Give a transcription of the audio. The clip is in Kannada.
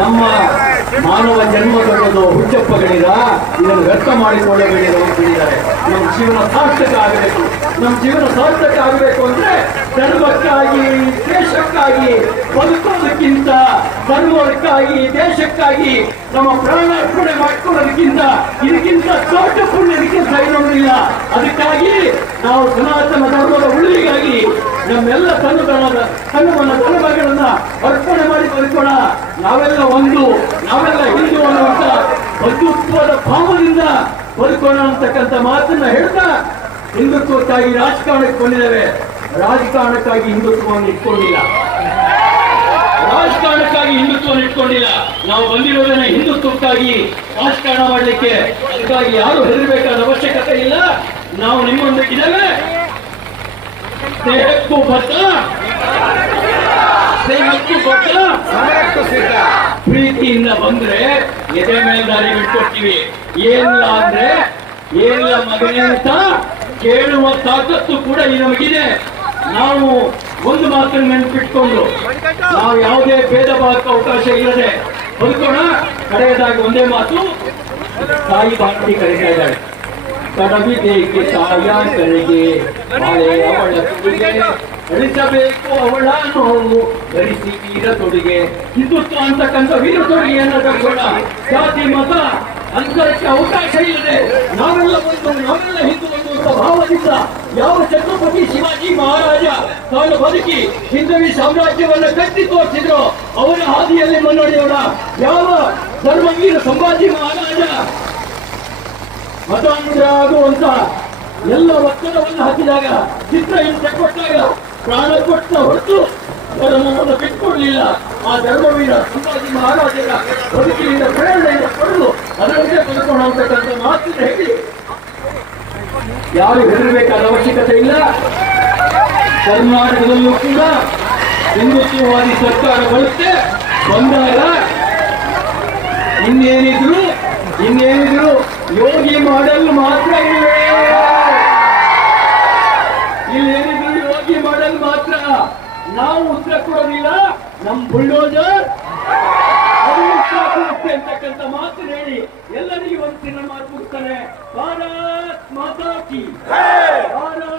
ನಮ್ಮ ಮಾನವ ಜನ್ಮ ದೊಡ್ಡದು ಹುಚ್ಚಪ್ಪಗಳಿರ ಇದನ್ನು ವ್ಯರ್ಥ ಮಾಡಿಕೊಳ್ಳಬೇಡಿ ಬಿಡಿದ್ದಾರೆ. ನಮ್ಮ ಜೀವನ ಸಾರ್ಥಕ ಆಗಬೇಕು. ನಮ್ಮ ಜೀವನ ಸಾರ್ಥಕ ಆಗಬೇಕು ಅಂದ್ರೆ ಧರ್ಮಕ್ಕಾಗಿ ದೇಶಕ್ಕಾಗಿ ಬದುಕೋದಕ್ಕಿಂತ, ಧರ್ಮಕ್ಕಾಗಿ ದೇಶಕ್ಕಾಗಿ ನಮ್ಮ ಪ್ರಾಣ ಅರ್ಪಣೆ ಮಾಡ್ಕೊಳ್ಳೋದಕ್ಕಿಂತ ಇದಕ್ಕಿಂತ ದೊಡ್ಡ ಪುಣ್ಯದಕ್ಕೆ ಇನ್ನೊಂದಿಲ್ಲ. ಅದಕ್ಕಾಗಿ ನಾವು ಸನಾತನ ಧರ್ಮದ ಉಳಿವಿಗಾಗಿ ನಮ್ಮೆಲ್ಲ ಧರ್ಮಗಳನ್ನ ಅರ್ಪಣೆ ಮಾಡಿ ಬದುಕೋಣ. ನಾವೆಲ್ಲ ಒಂದು, ನಾವೆಲ್ಲ ಹಿಂದೂ ಅನ್ನುವಂತ ಬಂಧುತ್ವದ ಭಾವದಿಂದ ಬದುಕೋಣ ಅಂತಕ್ಕಂಥ ಮಾತನ್ನ ಹೇಳ್ತಾ, ಹಿಂದುತ್ವಕ್ಕಾಗಿ ರಾಜಕಾರಣಕ್ಕೆ ಬಂದಿದ್ದೇವೆ. ರಾಜಕಾರಣಕ್ಕಾಗಿ ಹಿಂದುತ್ವವನ್ನು ಇಟ್ಕೊಂಡಿಲ್ಲ, ರಾಜಕಾರಣಕ್ಕಾಗಿ ಹಿಂದುತ್ವವನ್ನು ಇಟ್ಕೊಂಡಿಲ್ಲ. ನಾವು ಬಂದಿರೋದನ್ನ ಹಿಂದುತ್ವಕ್ಕಾಗಿ ರಾಜಕಾರಣ ಮಾಡಲಿಕ್ಕೆ. ಅದಕ್ಕಾಗಿ ಯಾರು ಹೆದರಬೇಕಾದ ಅವಶ್ಯಕತೆ ಇಲ್ಲ. ನಾವು ನಿಮ್ಮೊಂದಿಗಿದ್ದೇವೆ. ದೇಹಕ್ಕೂ ಬದ್ಧ, ದೇಹಕ್ಕೂ ಬದ್ಧ, ಪ್ರೀತಿಯಿಂದ ಬಂದ್ರೆ ಎದೆ ಮೇಲ್ದಾರಿ ಬಿಟ್ಕೊಡ್ತೀವಿ. ಏನಿಲ್ಲ ಅಂದ್ರೆ ಏನಿಲ್ಲ ಮಗನೇ ಅಂತ ಕೇಳುವ ತಾಕತ್ತು ಕೂಡ ನಮಗಿದೆ. ನಾವು ಒಂದು ಮಾತನ್ನು ನೆನಪಿಟ್ಕೊಂಡು ನಾವು ಯಾವುದೇ ಭೇದ ಭಾವಕ್ಕೆ ಅವಕಾಶ ಇಲ್ಲದೆ ಬದುಕೋಣ. ಕಡೆಯದಾಗಿ ಒಂದೇ ಮಾತು, ತಾಯಿ ಭಾರತಿ ಕರೀತಾ ಇದ್ದಾಳೆ. ಕಡವಿದೇಕೆ ತಾಯ ಕರೆಗೆ ಬಾಳೆ ಅವಳ ತುಡಿಗೆ ಅಳಿಸಬೇಕು ಅವಳ ನೋವು ಧರಿಸಿ ವೀರ ತೊಡಿಗೆ. ಹಿಂದುತ್ವ ಅಂತಕ್ಕಂಥ ವೀರ ತೊಡಿಗೆಯನ್ನು ತಗೋಣ. ಜಾತಿ ಮತ ಅಂತರಕ್ಕೆ ಅವಕಾಶ ಇಲ್ಲದೆ ನಾವೆಲ್ಲ ಒಂದು, ನಾವೆಲ್ಲ ಹಿಂದೂ ಅನ್ನುವಂಥ ಭಾವದಿಂದ ಯಾವ ಛತ್ರಪತಿ ಶಿವಾಜಿ ಮಹಾರಾಜ ತಾನು ಬದುಕಿ ಹಿಂದವಿ ಸಾಮ್ರಾಜ್ಯವನ್ನ ಕಟ್ಟಿ ತೋರಿಸಿದ್ರು ಅವರ ಹಾದಿಯಲ್ಲಿ ಮುನ್ನಡೆಯೋಣ. ಯಾವ ಧರ್ಮವೀರ ಸಂಭಾಜಿ ಮಹಾರಾಜ ಮತಾಂತರ ಆಗುವಂತ ಎಲ್ಲ ಒತ್ತಡವನ್ನು ಹಾಕಿದಾಗ, ಚಿತ್ರ ಹಿಂಸೆ ಕೊಟ್ಟಾಗ ಪ್ರಾಣ ಕೊಟ್ಟ ಹೊರತು ಧರ್ಮವನ್ನು ಬಿಟ್ಕೊಡ್ಲಿಲ್ಲ. ಆ ಧರ್ಮವೀರ ಸಂಭಾಜಿ ಮಹಾರಾಜರ ಬದುಕಿನಿಂದ ಪ್ರೇರಣೆಯನ್ನು ಪಡೆದು ಅದರಂತೆ ಬದುಕೋಣ ಅಂತಕ್ಕಂಥ ಮಾತನ್ನು ಹೇಳಿ ಯಾರು ಹೆದರಬೇಕಾದ ಅವಶ್ಯಕತೆ ಇಲ್ಲ. ಕರ್ನಾಟಕದಲ್ಲೂ ಕೂಡ ಹಿಂದುತ್ವವಾದಿ ಸರ್ಕಾರ ಬರುತ್ತೆ. ಬಂದಾಗ ಇನ್ನೇನಿದ್ರು ಯೋಗಿ ಮಾಡಲ್ ಮಾತ್ರ ಇವೆ. ಇಲ್ಲೇನಿದ್ರು ಯೋಗಿ ಮಾಡಲ್ ಮಾತ್ರ. ನಾವು ಉತ್ತರ ಕೊಡೋದಿಲ್ಲ, ನಮ್ ಬುಲ್ಡೋಜರ್ ಅಂತಕ್ಕಂಥ ಮಾತು ಹೇಳಿ ಎಲ್ಲರಿಗೂ ಒಂದು ಮಾತು ಕೊಡ್ತಾರೆ. ಭಾರತ್ ಮಾತಾ ಕಿ, ಭಾರತ್